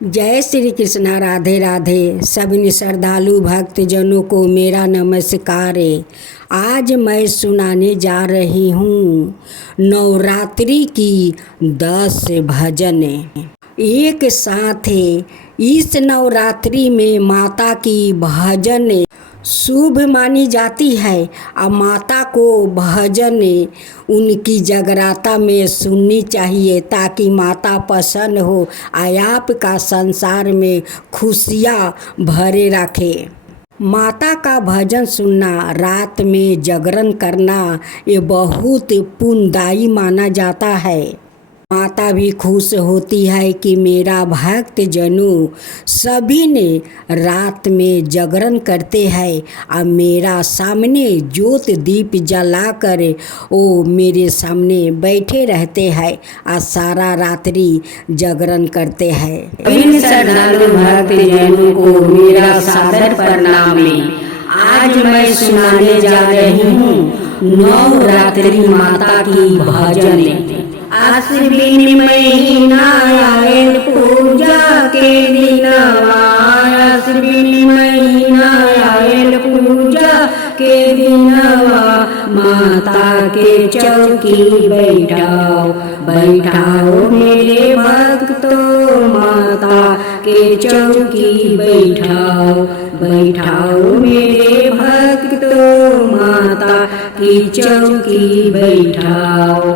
जय श्री कृष्णा। राधे राधे। सभी श्रद्धालु भक्त जनों को मेरा नमस्कार। आज मैं सुनाने जा रही हूँ नवरात्रि की 10 भजन। एक साथ इस नवरात्रि में माता की भजन शुभ मानी जाती है और माता को भजन उनकी जगराता में सुननी चाहिए ताकि माता प्रसन्न हो और आपका संसार में खुशियाँ भरे रखे। माता का भजन सुनना, रात में जागरण करना ये बहुत पुण्यदायी माना जाता है। माता भी खुश होती है कि मेरा भक्त जनों सभी ने रात में जागरण करते हैं और मेरा सामने ज्योत दीप जलाकर वो मेरे सामने बैठे रहते हैं और सारा रात्रि जागरण करते हैं। इन श्रद्धालु भक्त जनों को मेरा सादर प्रणाम। आज मैं सुनाने जा रही हूँ नवरात्रि माता की भजन। आश्विन महीना आयल पूजा के दिनवा, आश्विन महीना आयल पूजा के दिनवा, माता के चौकी बैठाओ बैठाओ मेरे भक्तों, माता के चौकी बैठाओ बैठाओ मेरे भक्तों, माता की चौकी बैठाओ।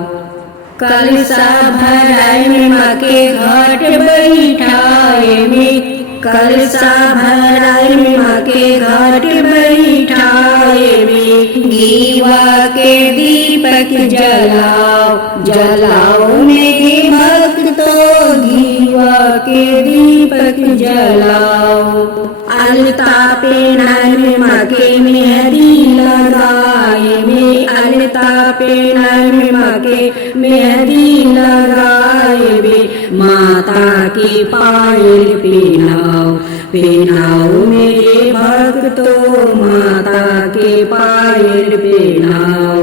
कलशा भराए में माँ के घाट बैठाए में, कलशा भराए में माँ के घाट बैठाए में, घीवा के दीपक जलाओ जलाओ मेरे भक्तों, घीवा के दीपक जलाओ। अलता पहनाए में माँ के मेहंदी लगाए में, अलता पहनाए में माँ के मेहंदी लगाए में, माता की पायल पहनाओ पहनाओ मेरे भक्तों, माता के पायल पहनाओ।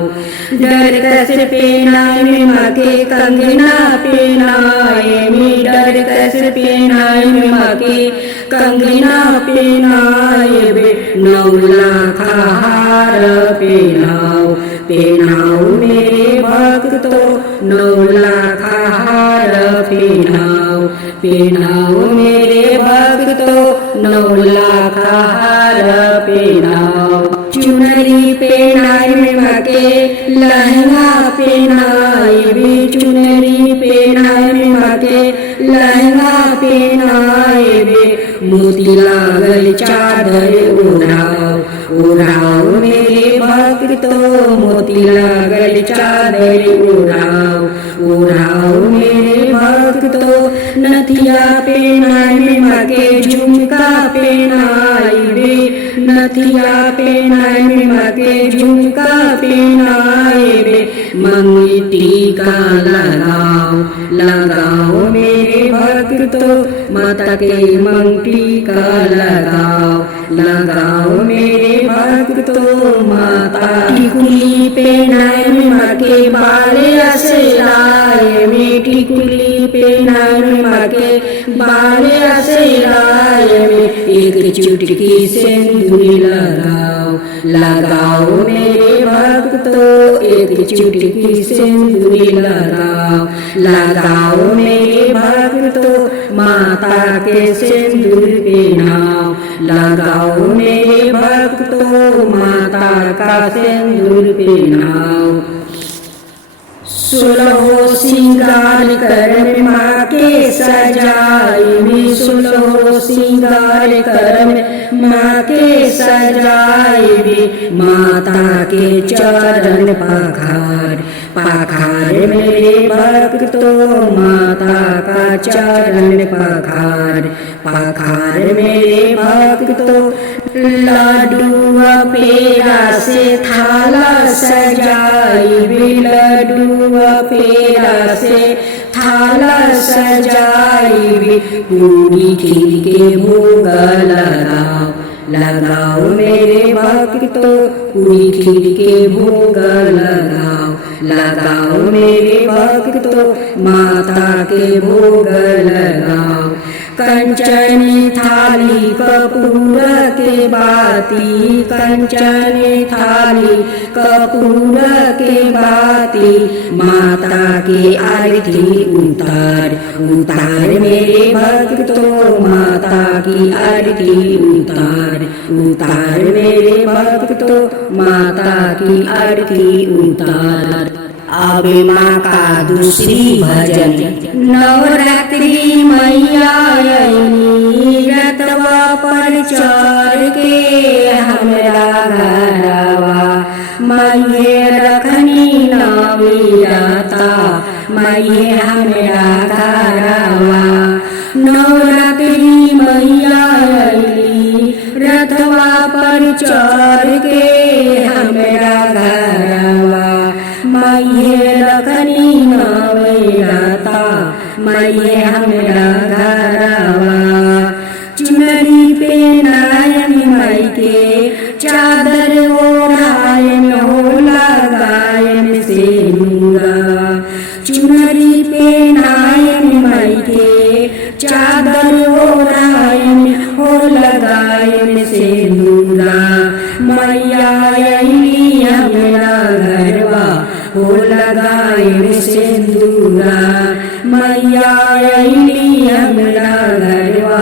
डरकस पहनाए में माँ के कंगना पहनाए में, डरकस पहनाए में माँ के कंगना पहनाए में, 9 लाख हार पहनाओ पहनाओ मेरे भक्तों, 9 लाख हार पहनाओ पहनाओ मेरे भक्तों, 9 लाख हार पहनाओ। चुनरी पहनाए में माँ के लहंगा पहनाए में, चुनरी पहनाए में माँ के लहंगा पहनाए में, मोती लागल चादर ओढ़ाओ ओढ़ाओ मेरे भक्तों, मोती लागल चादर ओढ़ाओ ओढ़ाओ मेरे भक्तों। नथिया पहनाए में माँ के झुमका पहनाए में, नथिया पहनाए में माँ के झुमका पहनाए में, मंगली टीका लगाओ लगाओ मेरे भक्तों, माता के मंग टीका लगाओ लगाओ मेरे भक्तों, माता टिकुली पहनाए में माँ के बाल असराए में, टिकुली पहनाए में माँ के बाल असराए में, एक चुटकी सिंदूर लगाओ लगाओ मेरे भक्तों, एक चुटकी सिंदूर लगाओ लगाओ मेरे भक्तों, माता के सिंदूर पहनाओ लगाओ मेरे भक्तों, माता का सिंदूर पहनाओ। 16 श्रृंगार कर माँ के सजाए में, 16 श्रृंगार कर माँ के सजाए में, माता के चरण पखार पखार मेरे भक्तों, माता का चरण पखार पखार मेरे भक्तों। लड्डुआ पेड़ा से थाला सजाई में, लड्डुआ पेड़ा से थाला सजाई में, पूरी खीर के भोग लगाओ लगाओ मेरे भक्तों, पूरी खीर के भोग लगाओ लगाओ मेरे भक्तों, माता के भोग लगाओ। कंचन थाली कपूर के बाती, कंचन थाली कपूर के बाती, माता की आरती उतार उतार मेरे भक्तों, माता की आरती उतार उतार मेरे भक्तों, माता की आरती उतार। अब माँ का दूसरी भजन। नवरात्रि मैया आईनी, रतवा पर चढ़ के हमरा घरवा, मैये रखनी नवीरता, मैये हमरा घरवा। नवरात्रि मैया आईनी, रतवा पर चढ़ के हमरा घरवा, मैये रखनी नवीरता, मैये हमरा घरवा। चुनरी पे नायन माई के, चादर ओढ़ायन हो लगायन से नूरा। चुनरी पे नायन माई के, चादर ओढ़ायन हो लगायन से नूरा। मैया आईली हमरा घरवा, हो लगायन सिंदूरा। मैया आईली हमरा घरवा,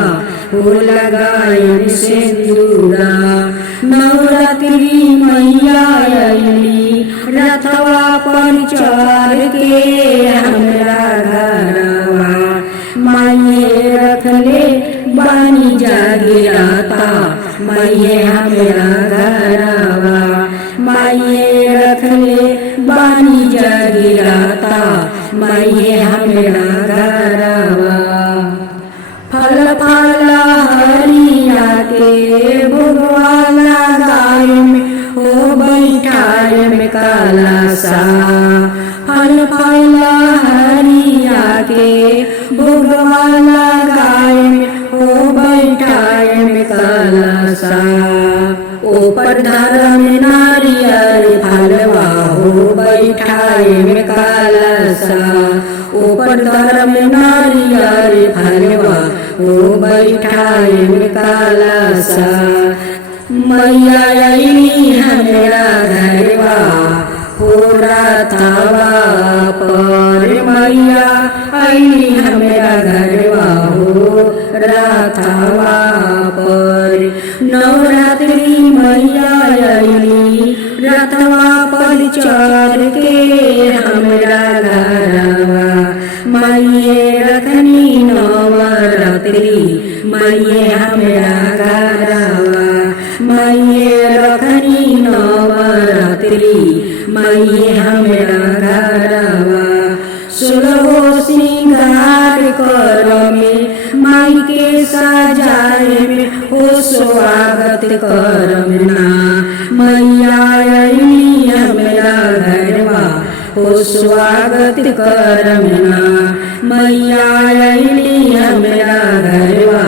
हो लगायन सिंदूरा। नवरात्रि मैया आईली, रथवा पर चढ़ के हमरा घरवा, मैये रखले बानी जागीराता, मैये हमरा घरवा, मैये रखले बानी जागीराता, मैये हमरा घरवा। फल फल हरिया के भोगवाला गाय में, हो बैठाय में कलसा। फल फल हरिया के भोगवाला गाय में, हो बैठाय में कलसा। ऊपर धर्म नारियल फलवा, हो बैठाय में कलसा। ऊपर धर्म नारियल फलवा, हो बैठाय में कलसा। मैया आईली हमरा घरवा, हो रथवा पर, मैया आईली हमरा घरवा, हो रथवा पर। नवरात्रि मैया आईली, रथवा पर चढ़ के हमरा घरवा, मैये रखनी नवरात्रि, मैये हमरा घरवा, मैये रखनी नवरात्रि, मैये हमरा घरवा। सुलहो श्रृंगार कर में, माई के सजाए में, हो स्वागत करम ना। मैया आईली हमरा घरवा, हो स्वागत करम ना। मैया आईली हमरा घरवा,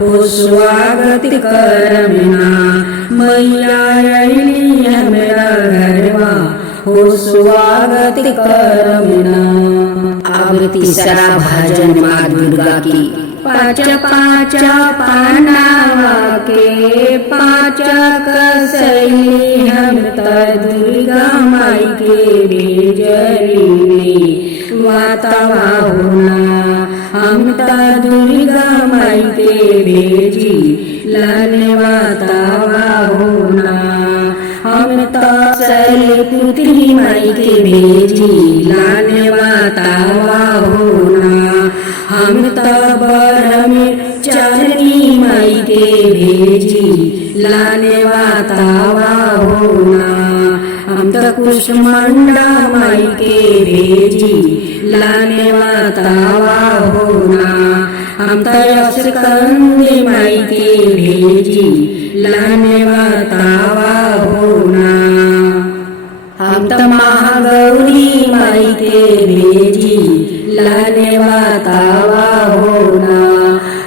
हो स्वागत करम ना। मैया आईली हमरा घरवा, हो स्वागत करम ना। अब तीसरा भजन माँ दुर्गा की। पाँच पाँच पानावा के, पाँच कसैली हम त दुर्गा माई के भेजली, वातवा होना हम त दुर्गा माई के भेजी, लाने वातवा होना। हम त शैलपुत्री माई के भेजी, लाने वातवा होना। हम त ब्रह्मचारिणी माई के भेजी, लाने वातवा होना। हम त कुष्मांडा माई के भेजी, लाने वातवा होना। हम त स्कंदी माई के भेजी, लाने वातवा होना। हम त महागौरी माई के भेजी, लाने वातवा होना।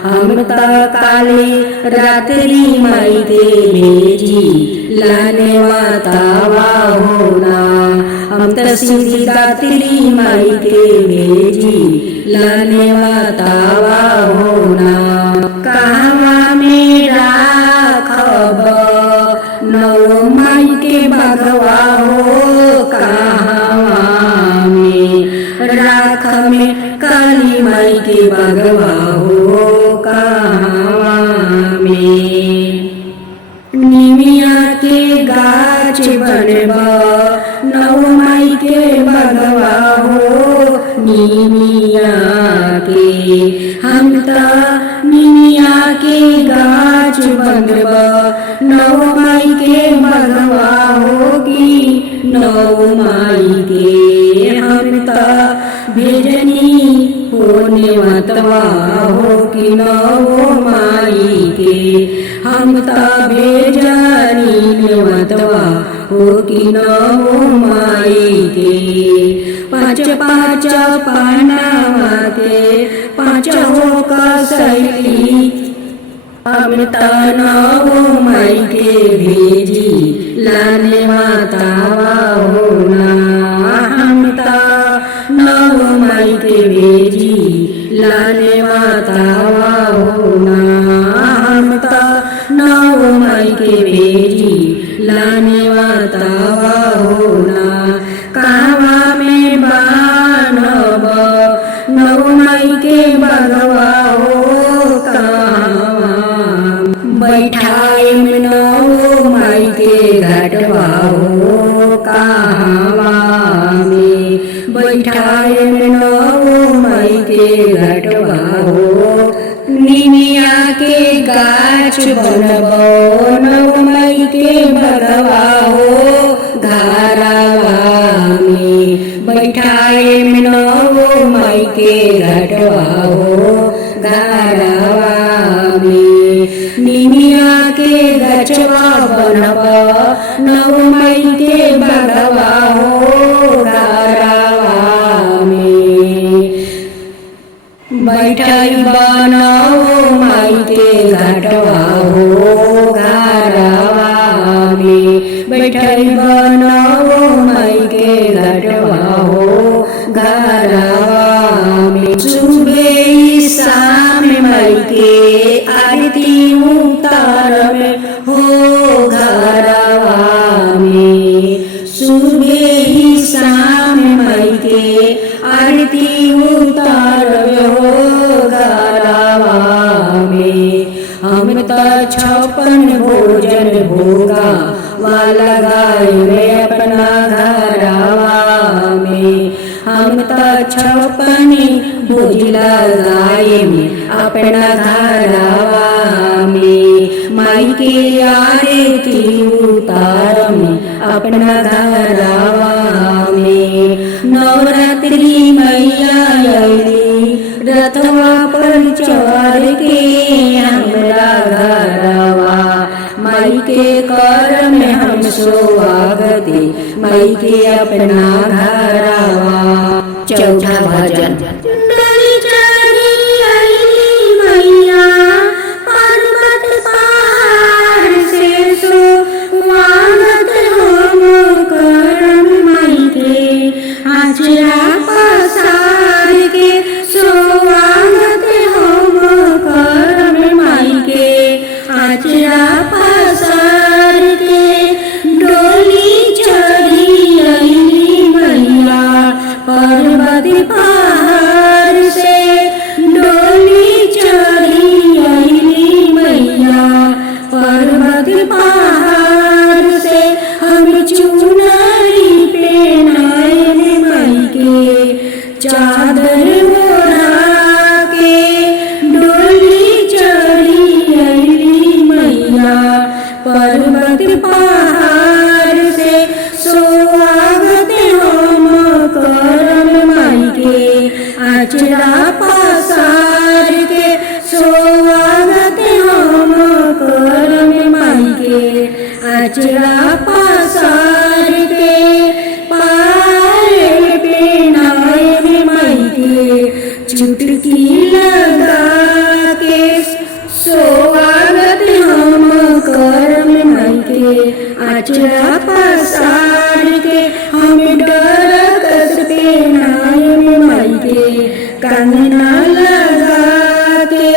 हम त काली रात्रि माई के भेजी, लाने वातवा होना। हम त सिद्धिदात्री माई के भेजी, लाने वातवा होना। राख में काली माई के बगवा हो कहवा में। निमिया के गाछ बनबा नौ माई के बगवा हो निमिया के। हम त निमिया के गाछ बनबा नौ माई के बगवा होगी नौ माई के। हम त भेजनी होने मतवा होगी नौ माई के। हम त भेजनी नेवतवा होगी नौ माई के। पाँच पाँच पानावा के पाँच हो कसैली हम त नौ माई के भेजी लाने मातावा होना। हम त नौ माई के भेजी लाने मातावा होना। हम त नौ माई के भेजी लाने मातावा होना। कहवा में बानब नौ माई के बगवा हो कहवा। बैठाए में नौ माई के घटवा हो कहवा में। बैठाए में नौ माई के घटवा हो। निमिया के गाछ बनबो नौ माई के बगवा हो घरवा में। बैठाए में नौ माई के घटवा हो घरवा में। निमिया के गछवा बनबो नौ माई के बगवा हो घरवा में। बैठई बनौ माई के घटवा हो घरवा में। बैठई बनौ माई के घटवा हो घरवा में। सुबह शाम माई के आरती उतार में हो घरवा में। सुबह शाम माई के आरती उतार हो घरवा में। हम त 56 भोजन भोगा वाला गाय में अपना घरवा में। हम त 56 भोजला गाय में अपना घरवा में। माई के आरती उतार में अपना घरवा में। नवरात्रि मैया अइली रथवा पर चढ़ के हमरा घरवा। माई के कर में हम स्वागति माई के अपना घरवा। चौथा भजन। डोली चढ़ी अइली मैया पर्वत पहाड़ से स्वागत हम करम माई के। आचरा पसार के स्वागत हम करम माई के। आचरा पसार के डोली चढ़ी अइली मैया पर्वत पहाड़ से। डोली चढ़ी अइली मैया पर्वत पहाड़ से। हम चुनरी पहनाए माई के चादर ओढ़ा के। डोली चढ़ी अइली मैया पर्वत पहाड़ से। स्वागत हम करम माई के आचरा पसार के। स्वागत हम करम माई के आचरा पसार के। पार पेनाए माई के चुटकी लगा के। स्वागत हम करम माई के आचरा पसार के। हम डरकस पेनाए माई के कंगना लगा के।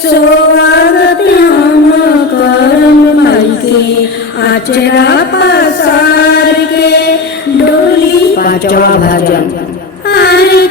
स्वागत हम करम माई के आचरा पसार के। डोली। पांचवा भजन। अरे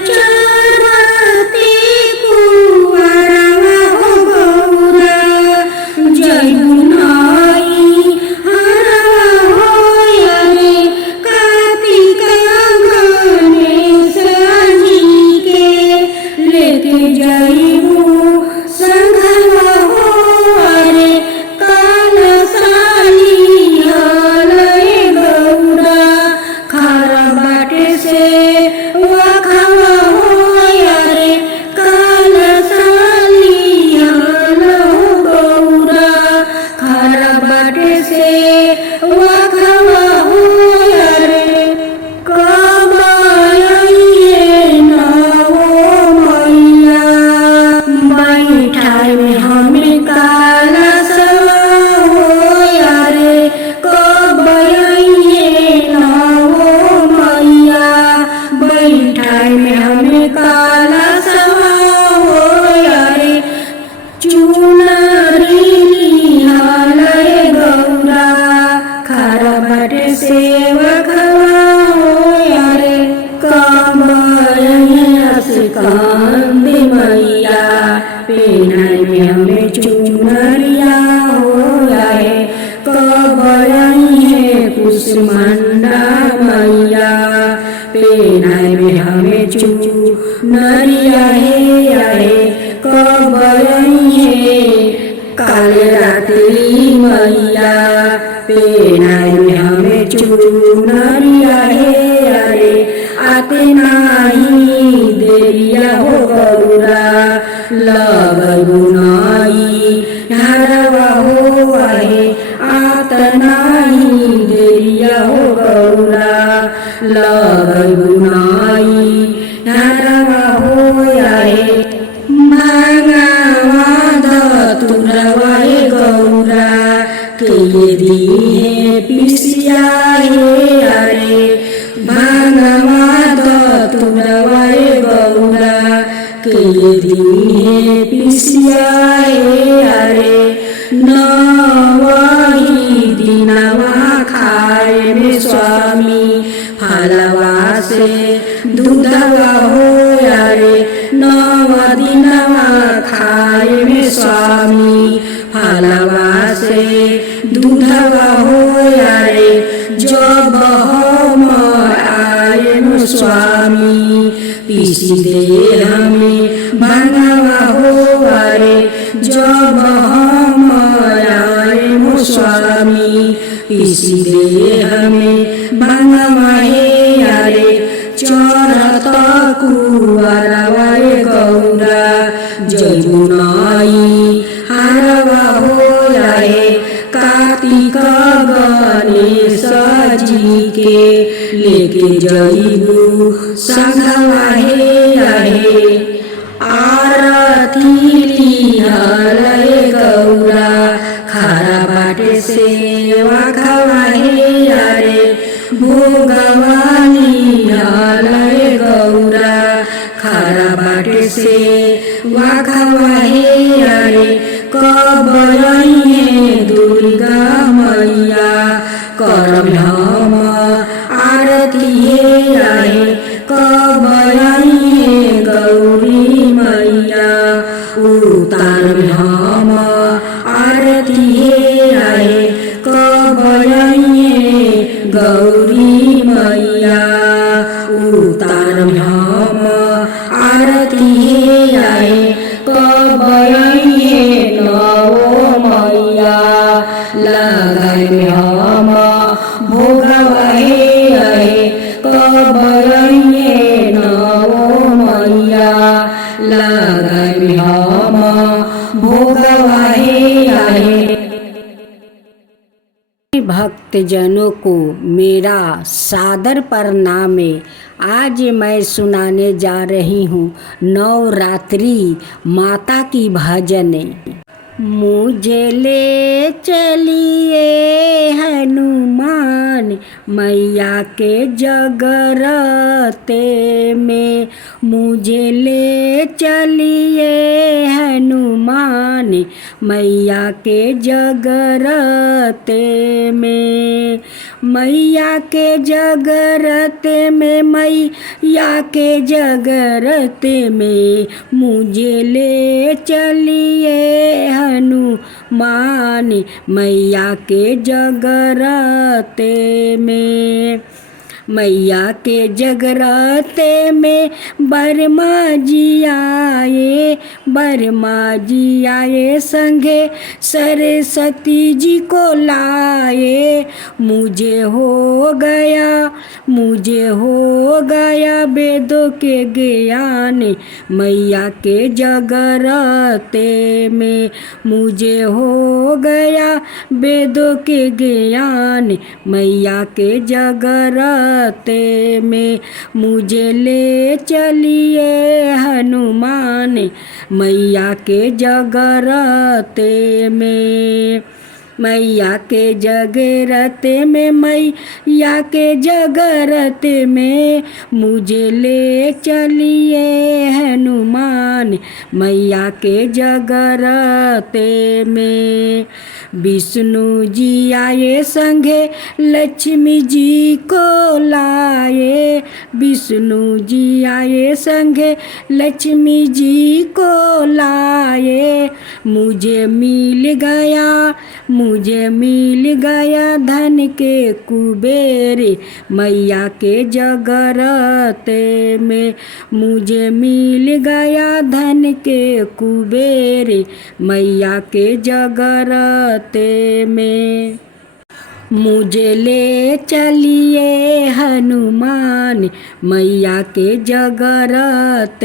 में हमें काला सवा हो यारे चुनरी निहालय गौरा खारा बाटे सेवकवा हो यारे कमरिया से कांदी मैया पेनाई में हमें चुनरिया हो यारे कबरई है कुसमंडा मैया पेनाई में हमें चुनरिया है यारे कबरई है काले रात्रि मैया पेनाई में हमें चुनरिया है यारे आते नाही देरिया हो गौरा लगई बुनाई हरवा हो आहे आत नाही देरिया हो गौरा लगई बुनाई हरवा हो आहे मांगावा धतुरवाए गौरा के दिए पिसिया हे अरे भांगवा धतुरवाए गौरा के दिए पिसिया हे अरे नवही दिनवा खाए में स्वामी फलवा से दूधवा हो यारे नव दिनवा खाए में स्वामी फलवा से दूधवा हो यारे जब हम आए में स्वामी पीसी दे हमें भंगवा हो यारे जब हम आए में स्वामी पीसी दे हमें भंगवा है यारे चरत कुवरवाए गौरा जमुनाई हारवा हो यारे कार्तिक गणेश जी के लेके जईबू संघवा है यारे आरती लिहलय गौरा खारा बाटे सेवा खवा है यारे भोगवानी लिहलय गौरा खारा बाटे से वाखवा है यारे कबरई है दुर्गा मैया करम हम आरती है यारे कबरई है गौरी मैया उतार हम आरती है यारे कबरई है गौरी मैया उतार हम आरती है यारे कबरई है नवो मैया लगाए हम भोगवा है यारे कबरई है नवो मैया लगाए हम भोगवा है यारे। भक्तजनों को मेरा सादर प्रणाम है। आज मैं सुनाने जा रही हूँ नवरात्रि माता की भजन। मुझे ले चलिए हनुमान मैया के जगरते में, मुझे ले चलिए हनुमान मैया के जगरते में, मैया के जगरते में, मैया के जगरते में, मुझे ले चलिए हनुमान मैया के जगरते में। मैया के जगराते में बरमा जी आए, बरमा जी आए संगे सरस्वती जी को लाए। मुझे हो गया वेदों के ज्ञान मैया के जगराते में, मुझे हो गया वेदों के ज्ञान मैया के जगराते में। मुझे ले चलिए हनुमान मैया के जगराते में। मैया के जगरत में, मैया के जगरत में मुझे ले चलिए हनुमान, मैया के जगरत में। विष्णु जी आए संगे लक्ष्मी जी को लाए, विष्णु जी आए संगे लक्ष्मी जी को लाए। मुझे मिल गया धन के कुबेर, मैया के जगरत में। मुझे मिल गया धन के कुबेर, मैया के जगरत में। मुझे ले चलिए हनुमान, मैया के जगरत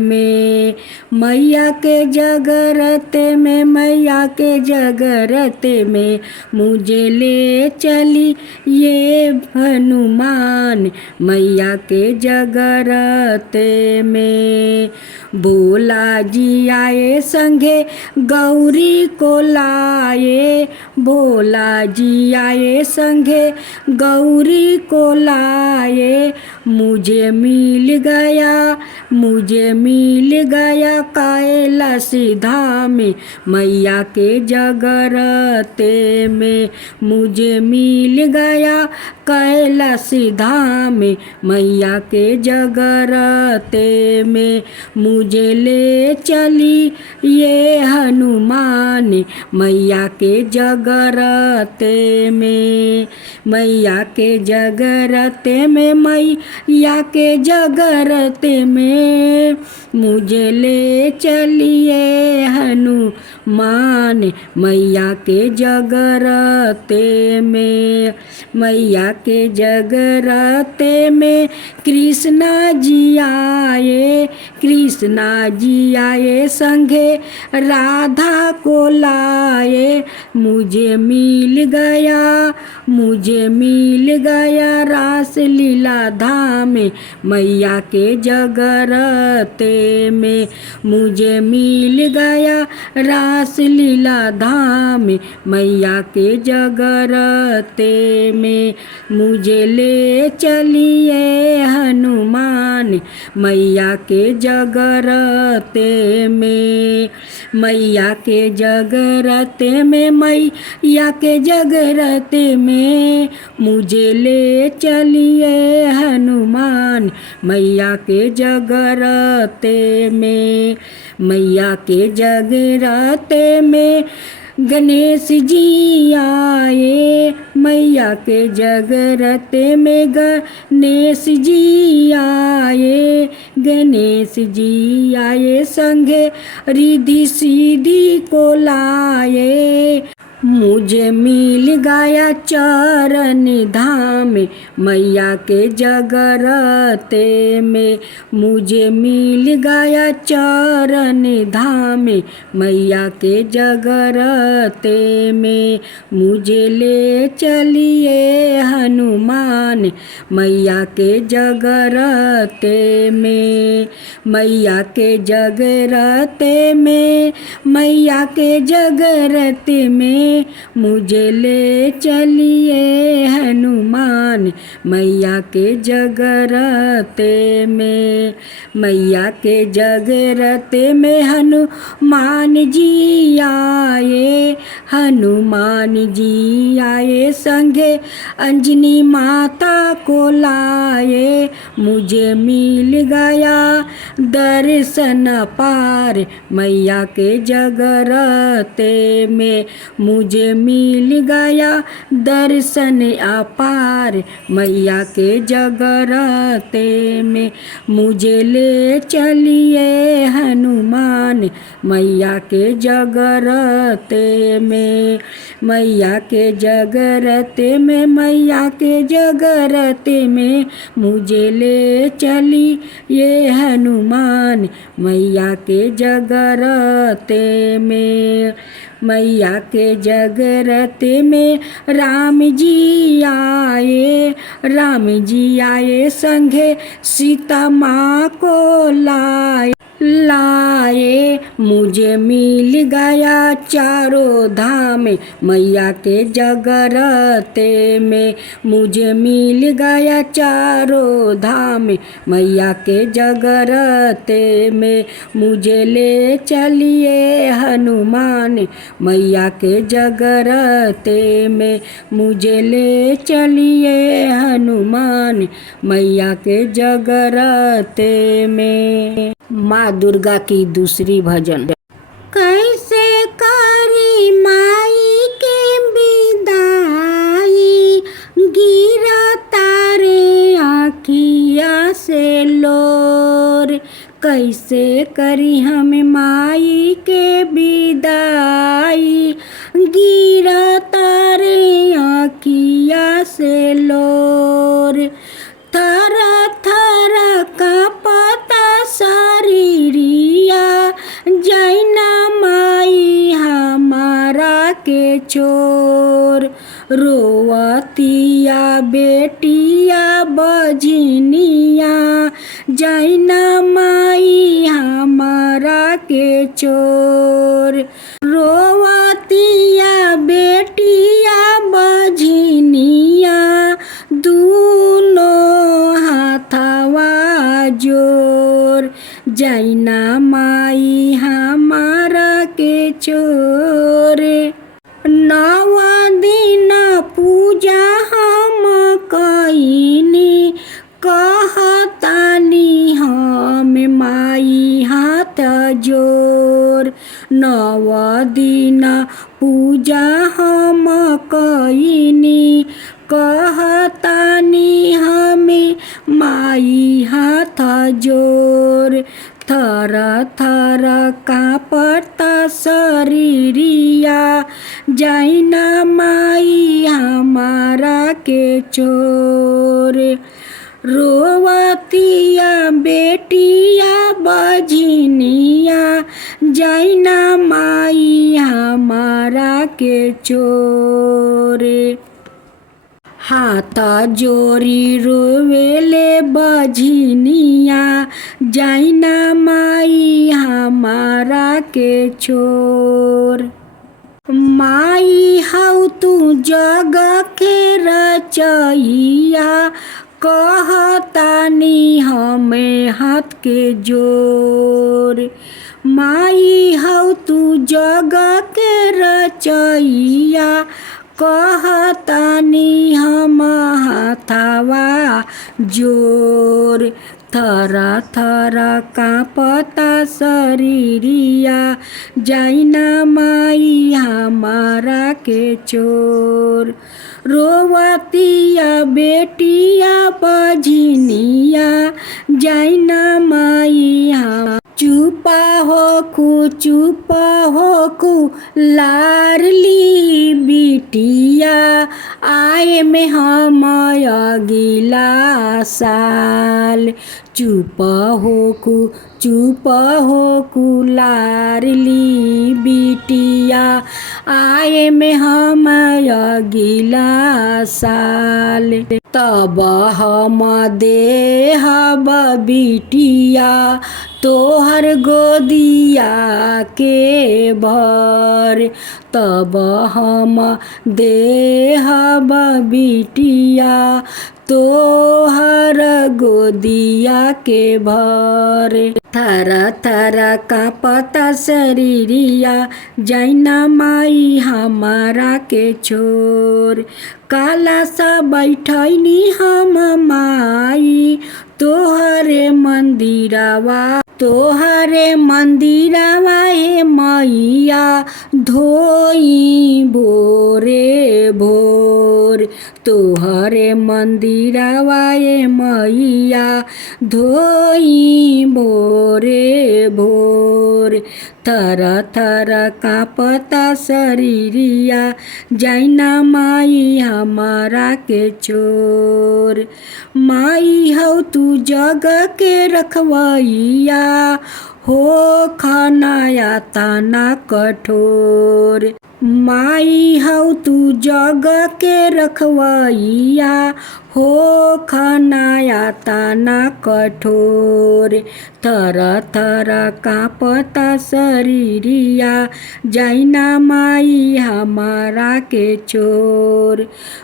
में, मैया के जगरत में, मैया के जगरत में मुझे ले चलिए हनुमान, मैया के जगरत में। भोला जी आए संगे गौरी को लाए, भोला जी आए संगे गौरी को लाए। मुझे मिल गया कैलाशी धाम, मैया के जगरत में। मुझे मिल गया कैलाशी धाम, मैया के जगरत में। मुझे ले चली ये हनुमान, मैया के जगरत में, मैया के जगरत में, मैया के जगरत में। मुझे ले चलिए हनुमान, मैया के जगरत में, मैया के जगरत में। कृष्णा जी आए, कृष्णा जी आए संगे राधा को लाए। मुझे मिल गया रास लीला धाम, मैया के जगरत में। मुझे मिल गया रास लीला धाम, मैया के जगरत में। मुझे ले चलिए हनुमान, मैया के जगरत में, मैया के जगरत में, मैया के जगरत में। मुझे ले चलिए हनुमान, मैया के जगरत में, मैया के जगरत में। गणेश जी आए, मैया के जगरत में गणेश जी आए, गणेश जी आए संगे रिद्धि सीधी को लाए। मुझे मिल गया चरण धाम, मैया के जगरत में। मुझे मिल गया चरण धाम, मैया के जगरत में। मुझे ले चलिए हनुमान, मैया के जगरत में, मैया के जगरत में, मैया के जगरत में। मुझे ले चलिए हनुमान, मैया के जगरत में, मैया के जगरत में। हनुमान जी आए, हनुमान जी आए संगे अंजनी माता को लाए। मुझे मिल गया दर्शन पार, मैया के जगरत में। मुझे मिल गया दर्शन अपार, मैया के जगरत में। मुझे ले चलिए हनुमान, मैया के जगरत में, मैया के जगरत में, मैया के जगरत में। मुझे ले चलिए हनुमान, मैया के जगरत में, मैया के जगरत में। राम जी आए, राम जी आए संगे सीता माँ को लाए। मुझे मिल गया चारों धाम मैया के जगरते में। मुझे मिल गया चारों धाम मैया के जगरते में। मुझे ले चलिए हनुमान मैया के जगरते में। मुझे ले चलिए हनुमान मैया के जगरते में। माँ दुर्गा की दूसरी भजन। कैसे करी माई के विदाई, गिरा तारे आँखिया से लोर। कैसे करी हम माई के विदाई, गिरा तारे आँखिया से लोर। थरा थरा कांपता शरीरिया, जैना माई हमारा के छोर। रोवतिया बेटिया बजनिया, जैना माई हमारा के छोर। रोवतिया बेटिया बजनिया, दूनो हाथवा जोर। जैना माई हमारा के छोर। नवा दिन पूजा हम कईनी, कहतानी हम माई हाथ जोर। नव दिन पूजा हम कईनी, कहतानी हमें माई हाथ जोर। थर थर कांपता शरीरिया, जैना माई हमारा के छोर। रोवतिया बेटिया बजनिया, जैना माई हमारा के छोर। हाथ जोरी रोवेले बजनिया, जैना माई हमारा के छोर। माई हऊ तू जग के रचैया, कहतानी हमें हाथ के जोर। माई हऊ तू जग के रचैया, कहतानी हम हाथवा जोर। थर थर कांपता शरीरिया, जैना माई हमारा के छोर। रोवतिया बेटिया बजनिया, जैना माई हम। चुप हो लाडली बिटिया, आए में हम अगिला साल। चुप हो लाडली बिटिया, आए में हम अगिला साल। तब हम देहब बिटिया तोहर गोदिया के भर। तब हम देहब बिटिया तोहर गोदिया के भर। थर थर कांपता शरीरिया, जैना माई हमारा के छोर। काला सा बैठनी हम माई, तोहरे मंदिरवा हे मैया, धोई भोरे भोर। तोहरे मंदिरवा हे मैया, धोई भोरे भोर। थर थर कांपता शरीरिया, जैना माई हमारा के छोर। माई हऊ तू जग के रखवैया, हो खनाया ताना कठोर। माई हऊ तू जग के रखवैया, हो खनाया ताना कठोर। थर थर कांपता शरीरिया, जाइना माई हमारा के छोर।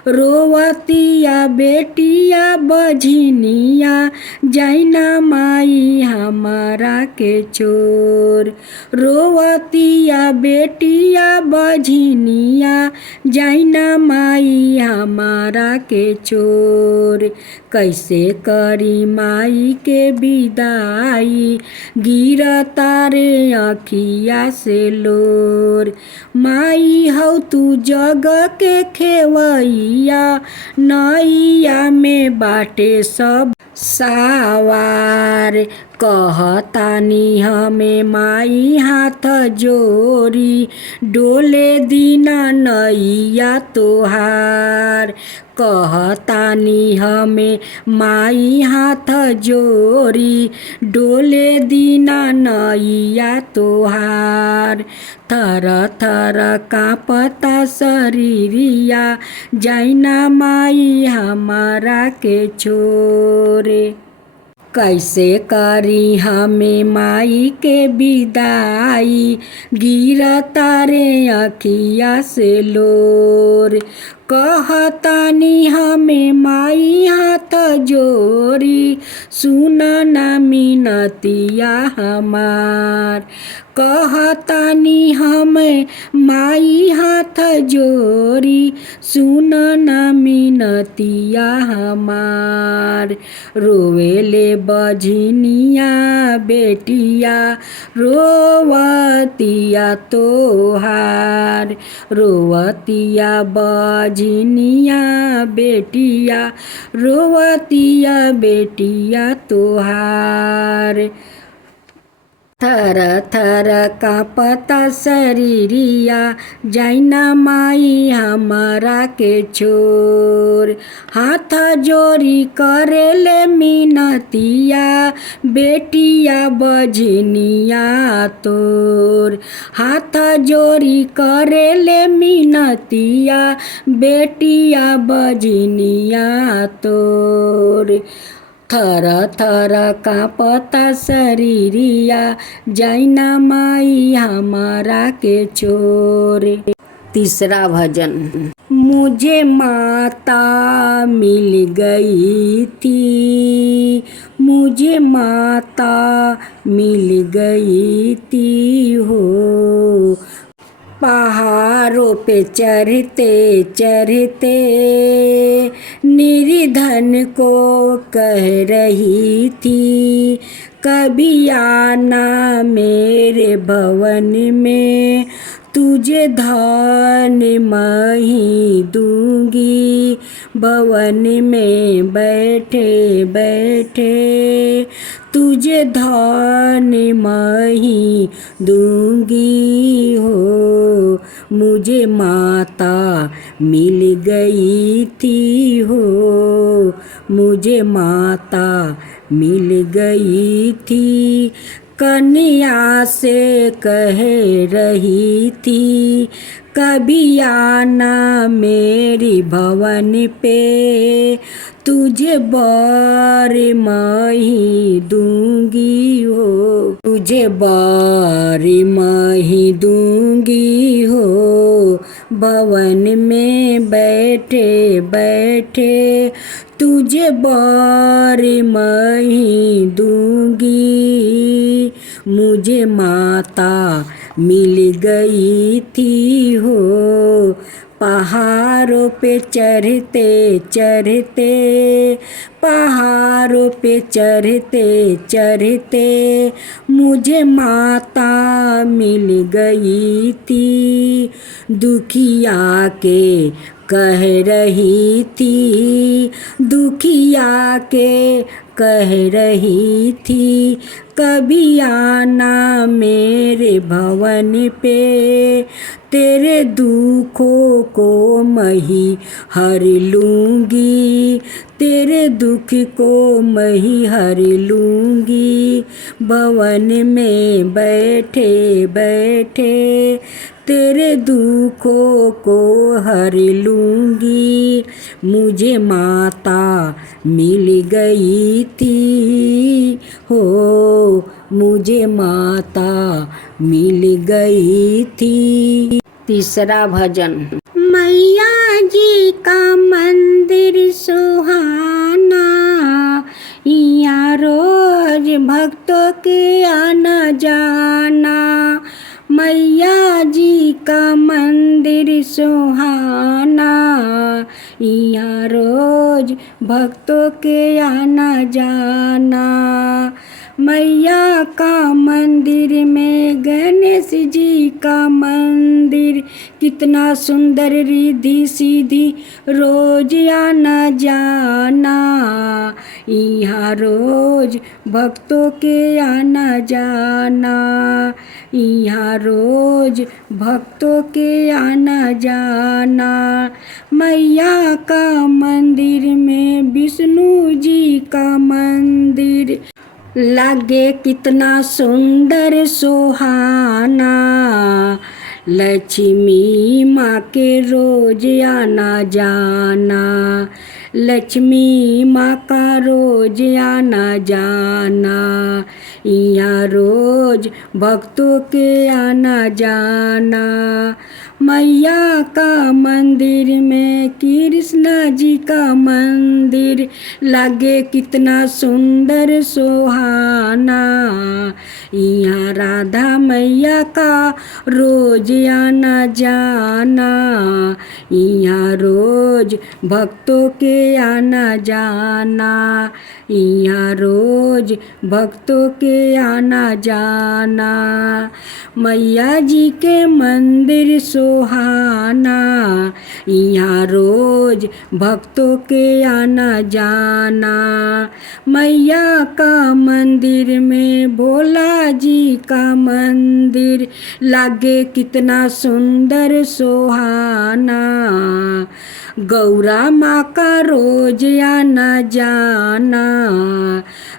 रोवतिया बेटिया बझनिया, जाइना माई हमारा के छोर। रोवतिया बेटिया बझनिया, जाइना माई हमारा के छोर। कैसे करी माई के विदाई, गिरता रे अखिया से लोर। माई हऊ तू जग के खेवैया, नैया में बाटे सब सावार। कहतानी हमें माई हाथ जोरी, डोले दीना नैया तोहार। कहतानी हमें माई हाथ जोरी, डोले दीना नैया तोहार। थर थर कांपता शरीरिया, जाइना माई हमारा के छोरे। कैसे करी हमें माई के विदाई, गिरता रे अखिया से लोर। कहतानी हमें माई हाथ जोरी, सुन ना मिनतिया हमार। कहतानी हमें माई हाथ जोरी, सुन ना मिनतिया हमार। रोवेले बझनिया बेटिया, रोवतिया तोहार। रोवतिया बझनिया बेटिया, रोवतिया बेटिया तोहार। थर थर कांपता शरीरिया, जाइना माई हमारा के छोर। हाथ जोरी करेले मिनतिया, बेटिया बझनिया तोर। हाथ जोरी करेले मिनतिया, बेटिया बझनिया तोर। थर थर कांपता शरीरिया, जाइना माई हमारा के छोर। तीसरा भजन। मुझे माता मिल गई थी, मुझे माता मिल गई थी हो। पहाड़ों पे चढ़ते चढ़ते निर्धन को कह रही थी, कभी आना मेरे भवन में, तुझे धन मही दूंगी। भवन में बैठे बैठे तुझे धन मही दूंगी हो। मुझे माता मिल गई थी हो, मुझे माता मिल गई थी। कन्या से कह रही थी, कभी आना मेरी भवन पे, तुझे बर मही दूंगी हो। तुझे बर मही दूंगी हो। भवन में बैठे बैठे तुझे बर मही दूंगी। मुझे माता मिल गई थी हो। पहाड़ों पे चढ़ते चढ़ते, पहाड़ों पे चढ़ते चढ़ते मुझे माता मिल गई थी। दुखिया के कह रही थी, दुखिया के कह रही थी, कभी आना मेरे भवन पे, तेरे दुखों को मही हर लूँगी, तेरे दुख को मैं ही हर लूँगी, भवन में बैठे बैठे तेरे दुखों को हर लूँगी। मुझे माता मिल गई थी हो, मुझे माता मिल गई थी। तीसरा भजन। मैया जी का मंदिर सुहाना, यहाँ रोज भक्तों के आना जाना। मैया जी का मंदिर सुहाना, यहाँ रोज भक्तों के आना जाना। मैया का मंदिर में गणेश जी का मंदिर, कितना सुंदर रिद्धि सीधी रोज आना जाना। यहाँ रोज भक्तों के आना जाना, यहाँ रोज भक्तों के आना जाना। मैया का मंदिर में विष्णु जी का मंदिर, लागे कितना सुंदर सुहाना। लक्ष्मी माँ के रोज आना जाना, लक्ष्मी माँ का रोज आना जाना। यहाँ रोज भक्तों के आना जाना। मैया का मंदिर में कृष्ण जी का मंदिर, लागे कितना सुंदर सुहाना। यहाँ राधा मैया का रोज आना जाना, यहाँ रोज भक्तों के आना जाना। यहाँ रोज भक्तों के आना जाना। मैया जी के मंदिर सुहाना, यहाँ रोज भक्तों के आना जाना। मैया का मंदिर में भोला जी का मंदिर, लागे कितना सुंदर सुहाना। गौरा माँ का रोज आना जाना,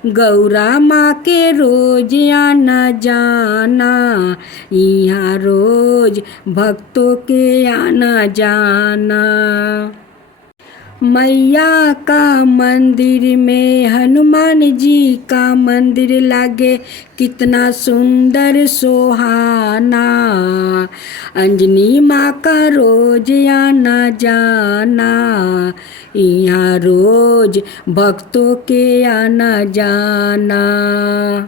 गौरा माँ के रोज आना जाना। यहाँ रोज भक्तों के आना जाना। मैया का मंदिर में हनुमान जी का मंदिर, लागे कितना सुंदर सुहाना। अंजनी माँ का रोज आना जाना, यहाँ रोज भक्तों के आना जाना।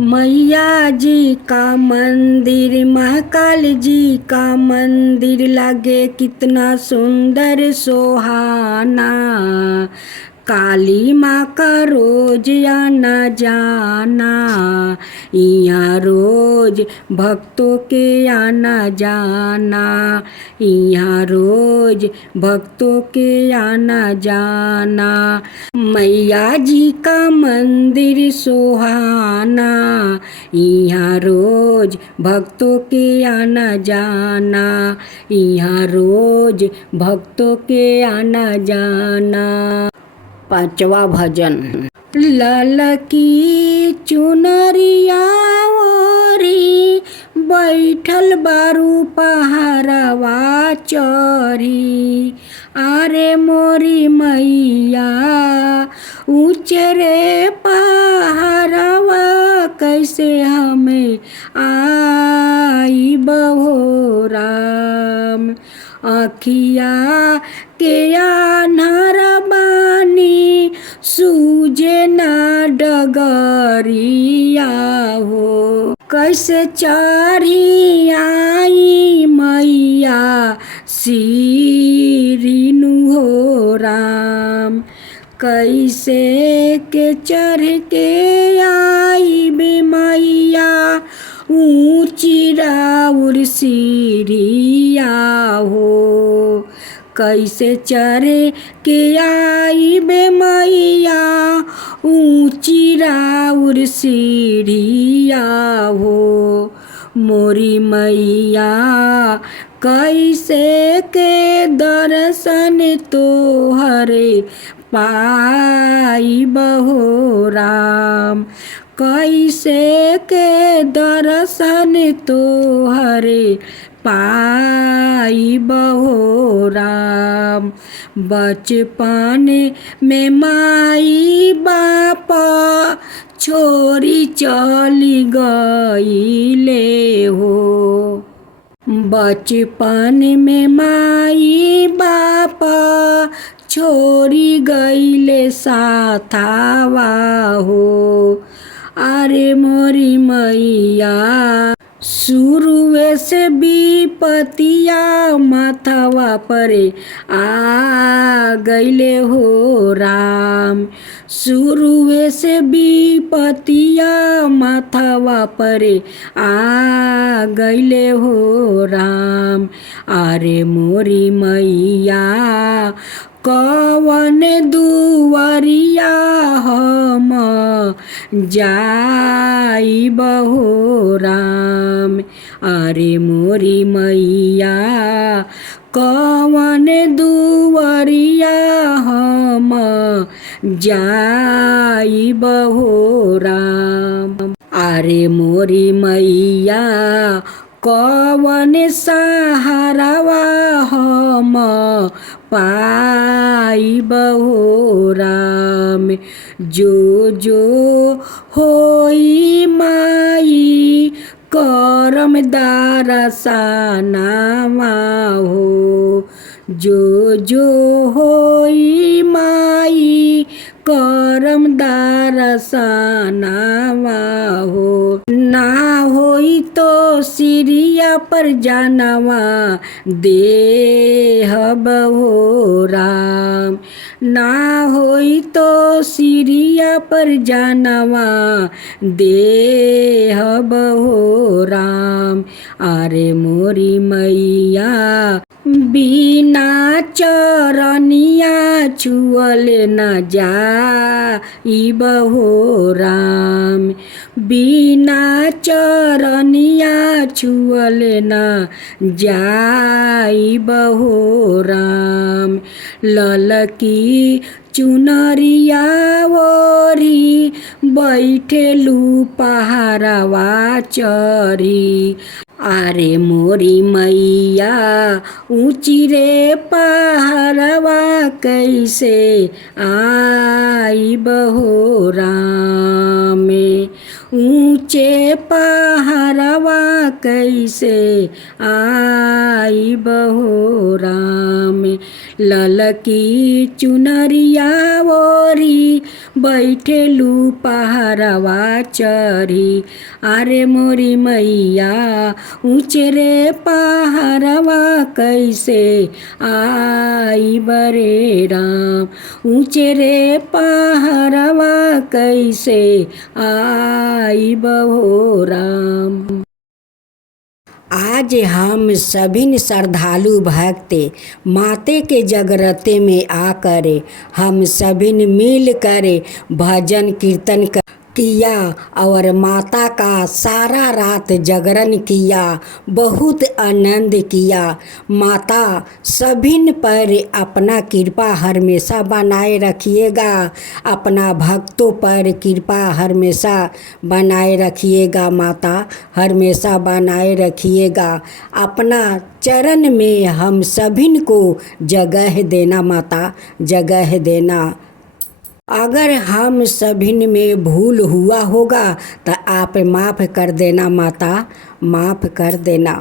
मैया जी का मंदिर, महाकाल जी का मंदिर, लागे कितना सुंदर सुहाना। काली माँ का रोज आना जाना, यहाँ रोज भक्तों के आना जाना। यहाँ रोज भक्तों के आना जाना। मैया जी का मंदिर सुहाना, यहाँ रोज भक्तों के आना जाना। यहाँ रोज भक्तों के आना जाना। पांचवा भजन। लाल की चुनरिया ओरी, बैठल बारू पहाड़वा चढ़ी। आरे मोरी मैया ऊँचे रे पहाड़वा, कैसे हमें आई बहो राम। आँखिया के आन्हर बानी, सूझे ना डगरिया हो। कैसे चढ़ी आई मैया सिरिनु हो राम। कैसे के चढ़ के आई बे मैया, ऊँची राउर सीढ़िया हो। कैसे चढ़ के आई बे मैया, ऊँची राउर सीढ़िया हो। मोरी मैया कैसे के दर्शन तोहरे पाई बहो राम। कैसे के दर्शन तोहरे पाई बहो राम। बचपन में माई बाप छोरी चली गईले हो। बचपन में माई बाप छोरी गईले साथावा हो। अरे मोरी मैया शुरुए से विपतिया माथावा परे आ गईले हो राम। शुरुए से विपतिया माथावा परे आ गईले हो राम। अरे मोरी मैया कवन दुवरिया हम जाई बहो राम। अरे मोरी मैया कवन दुवरिया हम जाई बहो राम। अरे मोरी मैया कवन सहारावा हम पाई बहो राम। जो जो होई माई करम दारसानावा हो। जो जो होई माई करम दारसानावा हो। ना होई तो सिरिया पर जानवा देह बहो राम। ना होई तो सिरिया पर जानवा देह बहो राम। अरे मोरी मैया बिना चरनिया छुअले न जाई बहो राम। बिना चरनिया छुअले न जाई बहो राम। ललकी चुनरिया ओरी बैठेलू पहाड़वा चरी। अरे मोरी मैया ऊँची रे पहाड़वा कैसे आई बहो राम। ऊँचे पहाड़वा कैसे आई बहो राम। ललकी चुनरिया ओरी बैठेलू पहाड़वा चढ़ी। अरे मोरी मैया ऊँचे रे पहाड़वा कैसे आई बरे राम। ऊँचे रे पहाड़वा कैसे आई बहो राम। आज हम सभी श्रद्धालु भक्त माते के जगरते में आकर हम सभी मिल कर भजन कीर्तन किया और माता का सारा रात जागरण किया, बहुत आनंद किया। माता सभी पर अपना कृपा हमेशा बनाए रखिएगा, अपना भक्तों पर कृपा हमेशा बनाए रखिएगा। माता हमेशा बनाए रखिएगा, अपना चरण में हम सभी को जगह देना। माता जगह देना। अगर हम सभी में भूल हुआ होगा तो आप माफ़ कर देना। माता माफ़ कर देना।